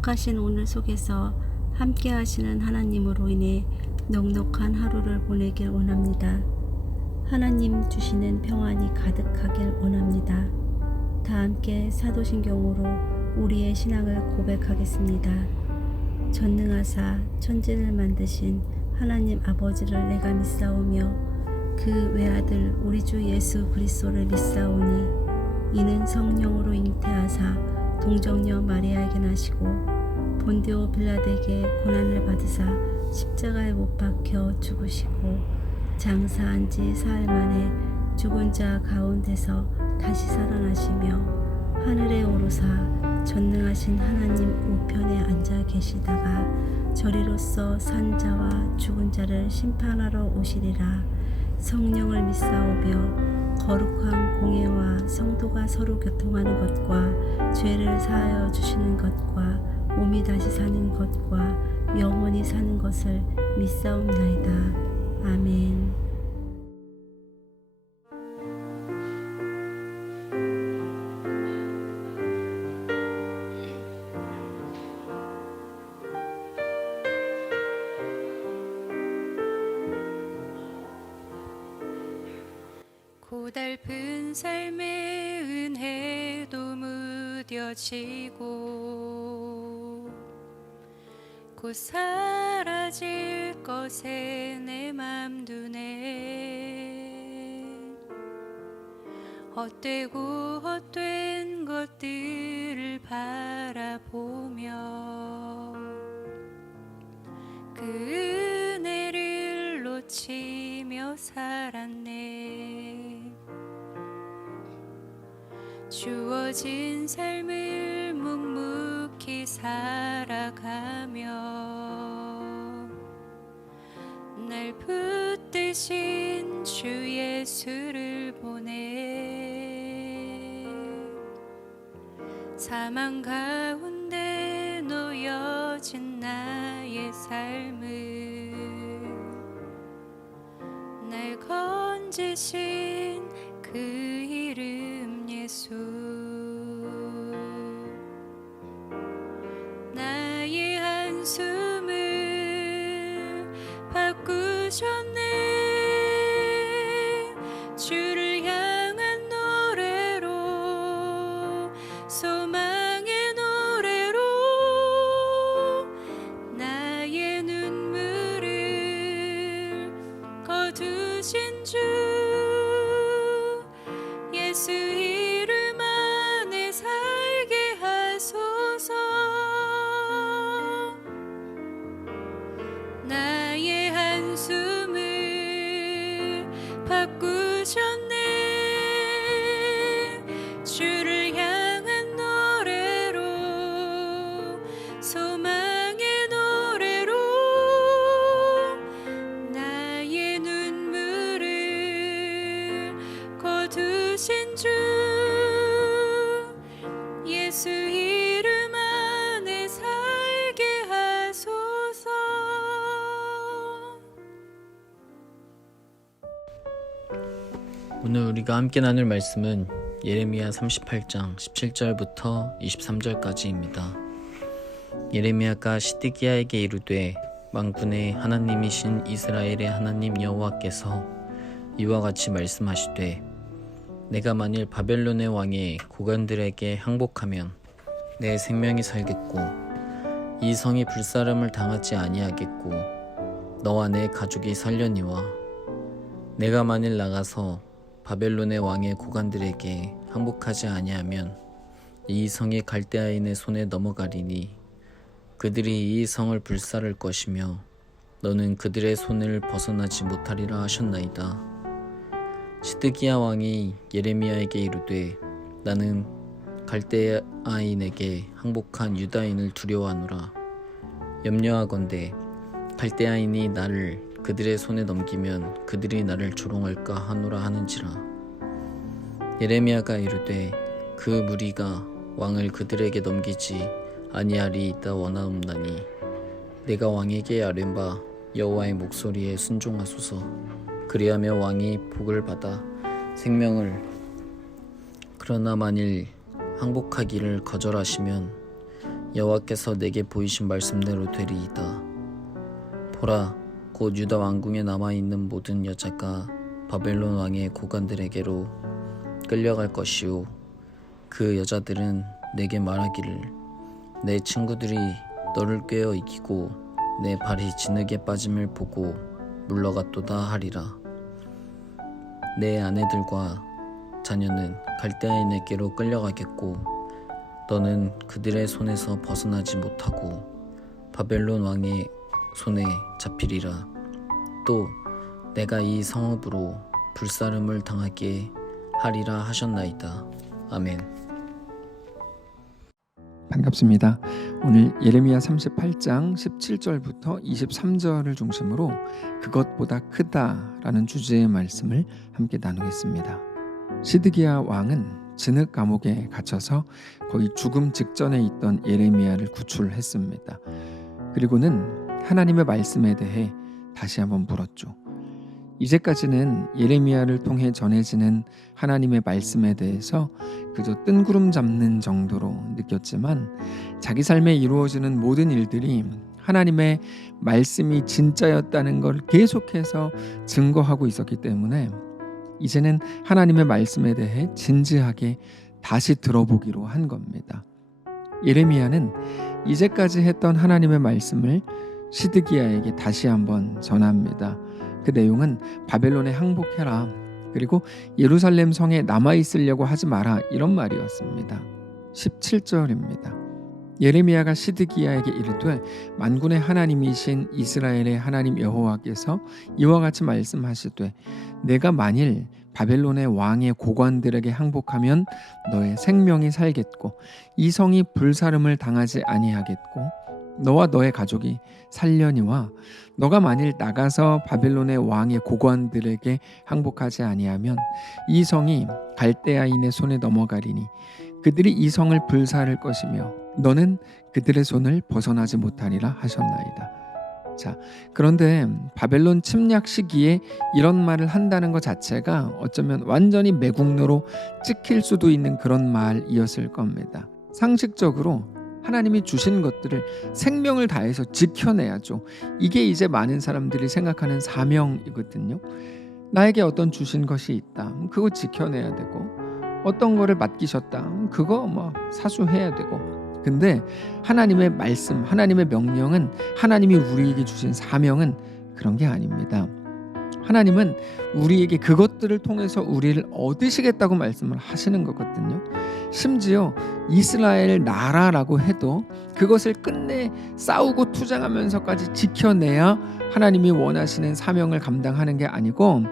척박하신 오늘 속에서 함께 하시는 하나님으로 인해 넉넉한 하루를 보내길 원합니다. 하나님 주시는 평안이 가득하길 원합니다. 다 함께 사도신경으로 우리의 신앙을 고백하겠습니다. 전능하사 천지를 만드신 하나님 아버지를 내가 믿사오며 그 외아들 우리 주 예수 그리스도를 믿사오니 이는 성령으로 잉태하사 동정녀 마리아에게 나시고 본디오 빌라도에게 고난을 받으사 십자가에 못 박혀 죽으시고 장사한 지 사흘 만에 죽은 자 가운데서 다시 살아나시며 하늘에 오르사 전능하신 하나님 우편에 앉아 계시다가 저리로서 산 자와 죽은 자를 심판하러 오시리라. 성령을 믿사오며 거룩한 공예와 성도가 서로 교통하는 것과 죄를 사하여 주시는 것과 몸이 다시 사는 것과 영원히 사는 것을 믿사옵나이다. 아멘. 고달픈 삶의 은혜도 무뎌지고 곧 사라질 것에 내 맘 두네. 헛되고 헛된 것들을 바라보며 그 은혜를 놓치며 살았네. 주어진 삶을 묵묵히 살아가며 날 붙드신 주 예수를 보내. 사망 가운데 놓여진 나의 삶을 날 건지신 그 이름 예수. 나의 한숨을 바꾸셨네. 주를 향한 노래로 소망의 노래로 나의 눈물을 거두신 주 예수 이름 안에 살게 하소서. 나의 한숨을 바꾸셨네. 주를 향한 노래로 소망의 노래로 나의 눈물을 거두신 주 예수 이름 안에 살게 하소서. 오늘 우리가 함께 나눌 말씀은 예레미야 38장 17절부터 23절까지입니다. 예레미야가 시드기야에게 이르되 만군의 하나님이신 이스라엘의 하나님 여호와께서 이와 같이 말씀하시되 내가 만일 바벨론의 왕의 고관들에게 항복하면 내 생명이 살겠고 이 성이 불사름을 당하지 아니하겠고 너와 내 가족이 살려니와 내가 만일 나가서 바벨론의 왕의 고관들에게 항복하지 아니하면 이 성이 갈대아인의 손에 넘어가리니 그들이 이 성을 불사를 것이며 너는 그들의 손을 벗어나지 못하리라 하셨나이다. 시드기야 왕이 예레미야에게 이르되 나는 갈대아인에게 항복한 유다인을 두려워하노라. 염려하건대 갈대아인이 나를 그들의 손에 넘기면 그들이 나를 조롱할까 하노라 하는지라. 예레미야가 이르되 그 무리가 왕을 그들에게 넘기지 아니하리이다 원하옵나니 내가 왕에게 아뢰는 바 여호와의 목소리에 순종하소서. 그리하며 왕이 복을 받아 생명을, 그러나 만일 항복하기를 거절하시면 여호와께서 내게 보이신 말씀대로 되리이다. 보라, 곧 유다 왕궁에 남아있는 모든 여자가 바벨론 왕의 고관들에게로 끌려갈 것이요, 그 여자들은 내게 말하기를 내 친구들이 너를 꿰어 이기고 내 발이 진흙에 빠짐을 보고 물러갔도다 하리라. 내 아내들과 자녀는 갈대아인에게로 끌려가겠고 너는 그들의 손에서 벗어나지 못하고 바벨론 왕의 손에 잡히리라. 또 내가 이 성읍으로 불사름을 당하게 하리라 하셨나이다. 아멘. 반갑습니다. 오늘 예레미야 38장 17절부터 23절을 중심으로 그것보다 크다라는 주제의 말씀을 함께 나누겠습니다. 시드기야 왕은 진흙 감옥에 갇혀서 거의 죽음 직전에 있던 예레미야를 구출했습니다. 그리고는 하나님의 말씀에 대해 다시 한번 물었죠. 이제까지는 예레미야를 통해 전해지는 하나님의 말씀에 대해서 그저 뜬구름 잡는 정도로 느꼈지만 자기 삶에 이루어지는 모든 일들이 하나님의 말씀이 진짜였다는 걸 계속해서 증거하고 있었기 때문에 이제는 하나님의 말씀에 대해 진지하게 다시 들어보기로 한 겁니다. 예레미야는 이제까지 했던 하나님의 말씀을 시드기야에게 다시 한번 전합니다. 그 내용은 바벨론에 항복해라, 그리고 예루살렘 성에 남아있으려고 하지 마라, 이런 말이었습니다. 17절입니다. 예레미야가 시드기야에게 이르되 만군의 하나님이신 이스라엘의 하나님 여호와께서 이와 같이 말씀하시되 내가 만일 바벨론의 왕의 고관들에게 항복하면 너의 생명이 살겠고 이 성이 불사름을 당하지 아니하겠고 너와 너의 가족이 살려니와 너가 만일 나가서 바벨론의 왕의 고관들에게 항복하지 아니하면 이 성이 갈대아인의 손에 넘어가리니 그들이 이 성을 불사할 것이며 너는 그들의 손을 벗어나지 못하리라 하셨나이다. 자, 그런데 바벨론 침략 시기에 이런 말을 한다는 것 자체가 어쩌면 완전히 매국노로 찍힐 수도 있는 그런 말이었을 겁니다. 상식적으로 하나님이 주신 것들을 생명을 다해서 지켜내야죠. 이게 이제 많은 사람들이 생각하는 사명이거든요. 나에게 어떤 주신 것이 있다, 그거 지켜내야 되고, 어떤 거를 맡기셨다, 그거 사수해야 되고. 근데 하나님의 말씀, 하나님의 명령은, 하나님이 우리에게 주신 사명은 그런 게 아닙니다. 하나님은 우리에게 그것들을 통해서 우리를 얻으시겠다고 말씀을 하시는 거거든요. 심지어 이스라엘 나라라고 해도 그것을 끝내 싸우고 투쟁하면서까지 지켜내야 하나님이 원하시는 사명을 감당하는 게 아니고,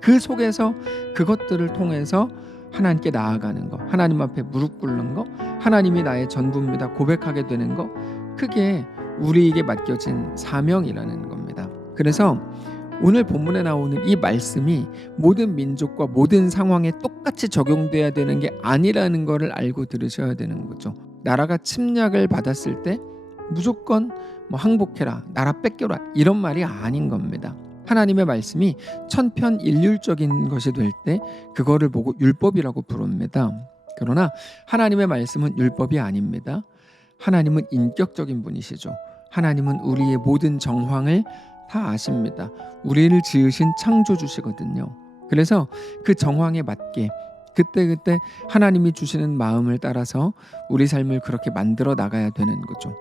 그 속에서 그것들을 통해서 하나님께 나아가는 거, 하나님 앞에 무릎 꿇는 거, 하나님이 나의 전부입니다 고백하게 되는 거, 그게 우리에게 맡겨진 사명이라는 겁니다. 그래서 오늘 본문에 나오는 이 말씀이 모든 민족과 모든 상황에 똑같이 적용돼야 되는 게 아니라는 것을 알고 들으셔야 되는 거죠. 나라가 침략을 받았을 때 무조건 항복해라, 나라 뺏겨라, 이런 말이 아닌 겁니다. 하나님의 말씀이 천편일률적인 것이 될 때 그거를 보고 율법이라고 부릅니다. 그러나 하나님의 말씀은 율법이 아닙니다. 하나님은 인격적인 분이시죠. 하나님은 우리의 모든 정황을 다 아십니다. 우리를 지으신 창조주시거든요. 그래서 그 정황에 맞게 그때그때 하나님이 주시는 마음을 따라서 우리 삶을 그렇게 만들어 나가야 되는 거죠.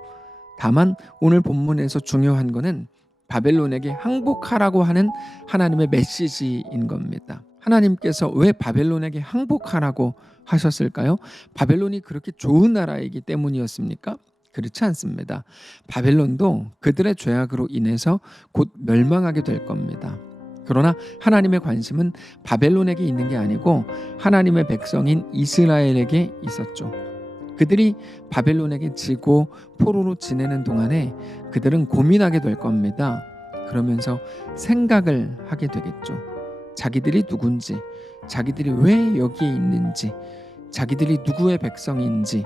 다만 오늘 본문에서 중요한 거는 바벨론에게 항복하라고 하는 하나님의 메시지인 겁니다. 하나님께서 왜 바벨론에게 항복하라고 하셨을까요? 바벨론이 그렇게 좋은 나라이기 때문이었습니까? 그렇지 않습니다. 바벨론도 그들의 죄악으로 인해서 곧 멸망하게 될 겁니다. 그러나 하나님의 관심은 바벨론에게 있는 게 아니고 하나님의 백성인 이스라엘에게 있었죠. 그들이 바벨론에게 지고 포로로 지내는 동안에 그들은 고민하게 될 겁니다. 그러면서 생각을 하게 되겠죠. 자기들이 누군지, 자기들이 왜 여기에 있는지, 자기들이 누구의 백성인지,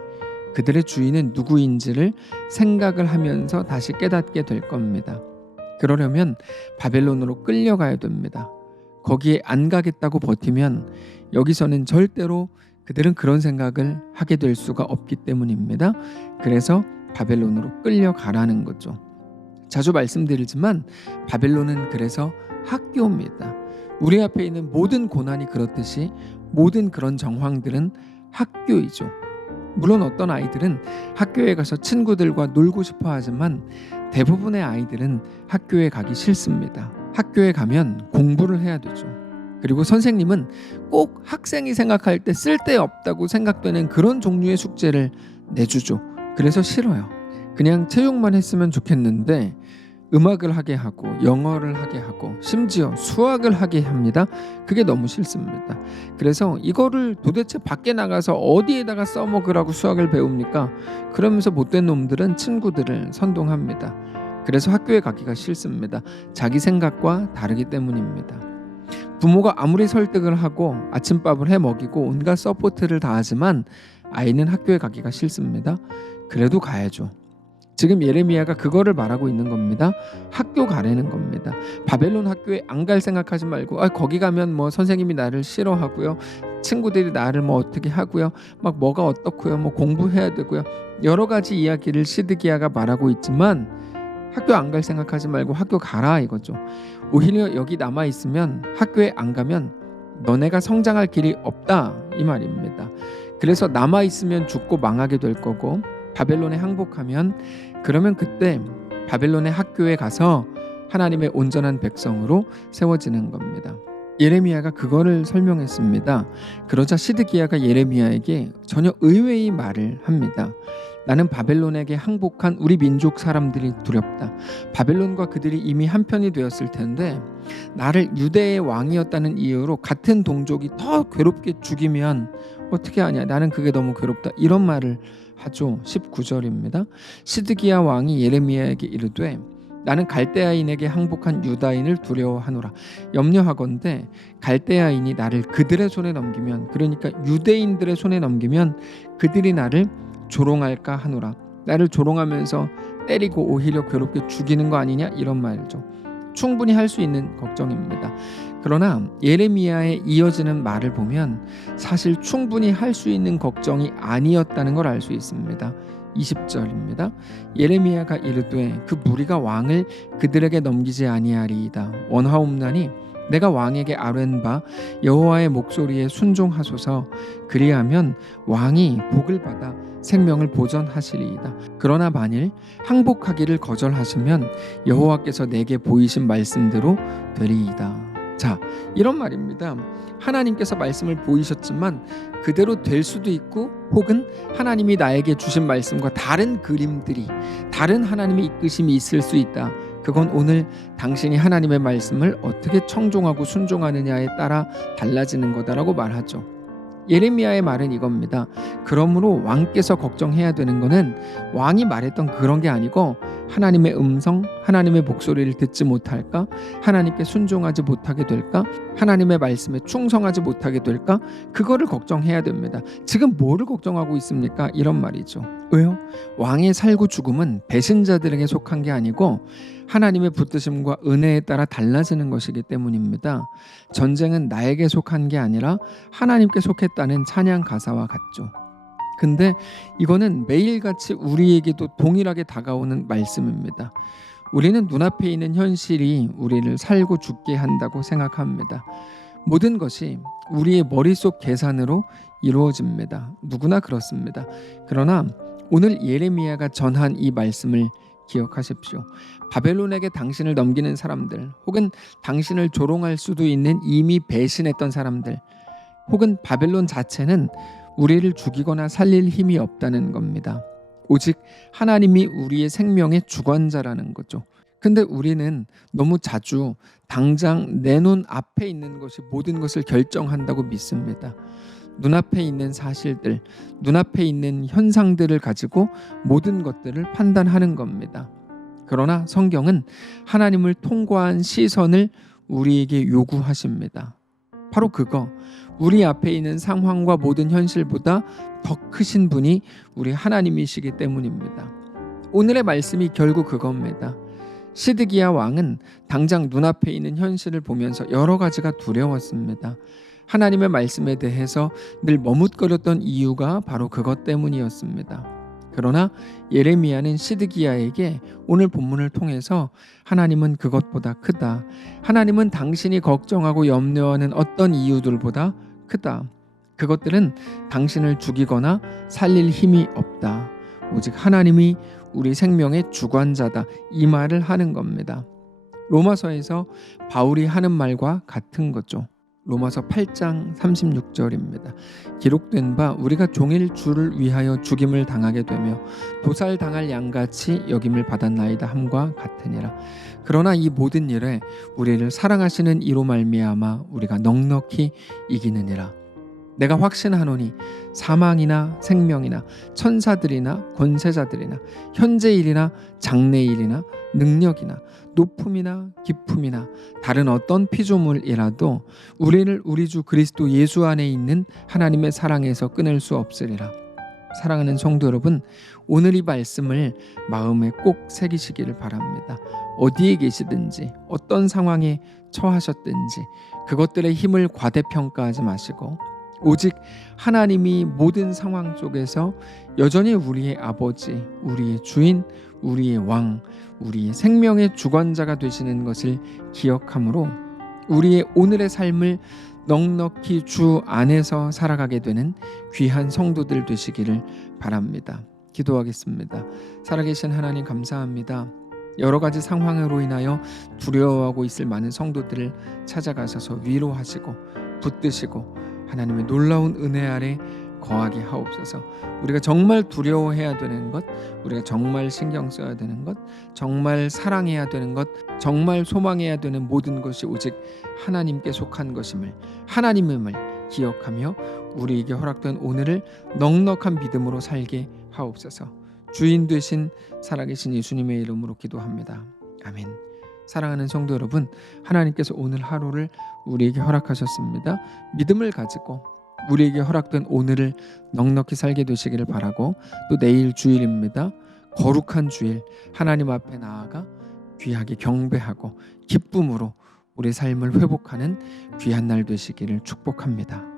그들의 주인은 누구인지를 생각을 하면서 다시 깨닫게 될 겁니다. 그러려면 바벨론으로 끌려가야 됩니다. 거기에 안 가겠다고 버티면 여기서는 절대로 그들은 그런 생각을 하게 될 수가 없기 때문입니다. 그래서 바벨론으로 끌려가라는 거죠. 자주 말씀드리지만 바벨론은 그래서 학교입니다. 우리 앞에 있는 모든 고난이 그렇듯이 모든 그런 정황들은 학교이죠. 물론 어떤 아이들은 학교에 가서 친구들과 놀고 싶어 하지만 대부분의 아이들은 학교에 가기 싫습니다. 학교에 가면 공부를 해야 되죠. 그리고 선생님은 꼭 학생이 생각할 때 쓸데없다고 생각되는 그런 종류의 숙제를 내주죠. 그래서 싫어요. 그냥 체육만 했으면 좋겠는데 음악을 하게 하고 영어를 하게 하고 심지어 수학을 하게 합니다. 그게 너무 싫습니다. 그래서 이거를 도대체 밖에 나가서 어디에다가 써먹으라고 수학을 배웁니까? 그러면서 못된 놈들은 친구들을 선동합니다. 그래서 학교에 가기가 싫습니다. 자기 생각과 다르기 때문입니다. 부모가 아무리 설득을 하고 아침밥을 해 먹이고 온갖 서포트를 다 하지만 아이는 학교에 가기가 싫습니다. 그래도 가야죠. 지금 예레미야가 그거를 말하고 있는 겁니다. 학교 가라는 겁니다. 바벨론 학교에 안 갈 생각하지 말고 거기 가면 뭐 선생님이 나를 싫어하고요. 친구들이 나를 뭐 어떻게 하고요. 막 뭐가 어떻고요. 뭐 공부해야 되고요. 여러 가지 이야기를 시드기야가 말하고 있지만 학교 안 갈 생각하지 말고 학교 가라 이거죠. 오히려 여기 남아 있으면 학교에 안 가면 너네가 성장할 길이 없다 이 말입니다. 그래서 남아 있으면 죽고 망하게 될 거고 바벨론에 항복하면 그러면 그때 바벨론의 학교에 가서 하나님의 온전한 백성으로 세워지는 겁니다. 예레미야가 그거를 설명했습니다. 그러자 시드기야가 예레미야에게 전혀 의외의 말을 합니다. 나는 바벨론에게 항복한 우리 민족 사람들이 두렵다. 바벨론과 그들이 이미 한편이 되었을 텐데 나를 유대의 왕이었다는 이유로 같은 동족이 더 괴롭게 죽이면 어떻게 하냐. 나는 그게 너무 괴롭다. 이런 말을 하죠. 19절입니다. 시드기야 왕이 예레미야에게 이르되 나는 갈대아인에게 항복한 유다인을 두려워하노라. 염려하건대 갈대아인이 나를 그들의 손에 넘기면 그러니까 유대인들의 손에 넘기면 그들이 나를 조롱할까 하노라. 나를 조롱하면서 때리고 오히려 괴롭게 죽이는 거 아니냐 이런 말이죠. 충분히 할 수 있는 걱정입니다. 그러나 예레미야의 이어지는 말을 보면 사실 충분히 할 수 있는 걱정이 아니었다는 걸 알 수 있습니다. 20절입니다. 예레미야가 이르되 그 무리가 왕을 그들에게 넘기지 아니하리이다. 원하옵나니 내가 왕에게 아뢰는 바 여호와의 목소리에 순종하소서. 그리하면 왕이 복을 받아 생명을 보전하시리이다. 그러나 만일 항복하기를 거절하시면 여호와께서 내게 보이신 말씀대로 되리이다. 자, 이런 말입니다. 하나님께서 말씀을 보이셨지만 그대로 될 수도 있고 혹은 하나님이 나에게 주신 말씀과 다른 그림들이 다른 하나님의 이끄심이 있을 수 있다. 그건 오늘 당신이 하나님의 말씀을 어떻게 청종하고 순종하느냐에 따라 달라지는 거다라고 말하죠. 예레미야의 말은 이겁니다. 그러므로 왕께서 걱정해야 되는 거는 왕이 말했던 그런 게 아니고 하나님의 음성, 하나님의 목소리를 듣지 못할까? 하나님께 순종하지 못하게 될까? 하나님의 말씀에 충성하지 못하게 될까? 그거를 걱정해야 됩니다. 지금 뭐를 걱정하고 있습니까? 이런 말이죠. 왜요? 왕의 살고 죽음은 배신자들에게 속한 게 아니고 하나님의 붙드심과 은혜에 따라 달라지는 것이기 때문입니다. 전쟁은 나에게 속한 게 아니라 하나님께 속했다는 찬양 가사와 같죠. 근데 이거는 매일같이 우리에게도 동일하게 다가오는 말씀입니다. 우리는 눈앞에 있는 현실이 우리를 살고 죽게 한다고 생각합니다. 모든 것이 우리의 머릿속 계산으로 이루어집니다. 누구나 그렇습니다. 그러나 오늘 예레미야가 전한 이 말씀을 기억하십시오. 바벨론에게 당신을 넘기는 사람들, 혹은 당신을 조롱할 수도 있는 이미 배신했던 사람들, 혹은 바벨론 자체는 우리를 죽이거나 살릴 힘이 없다는 겁니다. 오직 하나님이 우리의 생명의 주관자라는 거죠. 근데 우리는 너무 자주 당장 내 눈 앞에 있는 것이 모든 것을 결정한다고 믿습니다. 눈앞에 있는 사실들, 눈앞에 있는 현상들을 가지고 모든 것들을 판단하는 겁니다. 그러나 성경은 하나님을 통과한 시선을 우리에게 요구하십니다. 바로 그거, 우리 앞에 있는 상황과 모든 현실보다 더 크신 분이 우리 하나님이시기 때문입니다. 오늘의 말씀이 결국 그겁니다. 시드기야 왕은 당장 눈앞에 있는 현실을 보면서 여러 가지가 두려웠습니다. 하나님의 말씀에 대해서 늘 머뭇거렸던 이유가 바로 그것 때문이었습니다. 그러나 예레미야는 시드기야에게 오늘 본문을 통해서 하나님은 그것보다 크다. 하나님은 당신이 걱정하고 염려하는 어떤 이유들보다 크다. 그것들은 당신을 죽이거나 살릴 힘이 없다. 오직 하나님이 우리 생명의 주관자다. 이 말을 하는 겁니다. 로마서에서 바울이 하는 말과 같은 거죠. 로마서 8장 36절입니다. 기록된 바 우리가 종일 주를 위하여 죽임을 당하게 되며 도살당할 양같이 여김을 받았나이다 함과 같으니라. 그러나 이 모든 일에 우리를 사랑하시는 이로 말미암아 우리가 넉넉히 이기느니라. 내가 확신하노니 사망이나 생명이나 천사들이나 권세자들이나 현재일이나 장래일이나 능력이나 높음이나 깊음이나 다른 어떤 피조물이라도 우리를 우리 주 그리스도 예수 안에 있는 하나님의 사랑에서 끊을 수 없으리라. 사랑하는 성도 여러분, 오늘 이 말씀을 마음에 꼭 새기시기를 바랍니다. 어디에 계시든지 어떤 상황에 처하셨든지 그것들의 힘을 과대평가하지 마시고 오직 하나님이 모든 상황 속에서 여전히 우리의 아버지, 우리의 주인, 우리의 왕, 우리의 생명의 주관자가 되시는 것을 기억함으로 우리의 오늘의 삶을 넉넉히 주 안에서 살아가게 되는 귀한 성도들 되시기를 바랍니다. 기도하겠습니다. 살아계신 하나님 감사합니다. 여러 가지 상황으로 인하여 두려워하고 있을 많은 성도들을 찾아가셔서 위로하시고 붙드시고 하나님의 놀라운 은혜 아래 거하게 하옵소서. 우리가 정말 두려워해야 되는 것, 우리가 정말 신경 써야 되는 것, 정말 사랑해야 되는 것, 정말 소망해야 되는 모든 것이 오직 하나님께 속한 것임을, 하나님임을 기억하며 우리에게 허락된 오늘을 넉넉한 믿음으로 살게 하옵소서. 주인 되신 살아계신 예수님의 이름으로 기도합니다. 아멘. 사랑하는 성도 여러분, 하나님께서 오늘 하루를 우리에게 허락하셨습니다. 믿음을 가지고 우리에게 허락된 오늘을 넉넉히 살게 되시기를 바라고, 또 내일 주일입니다. 거룩한 주일, 하나님 앞에 나아가 귀하게 경배하고 기쁨으로 우리 삶을 회복하는 귀한 날 되시기를 축복합니다.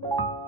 주옵소서.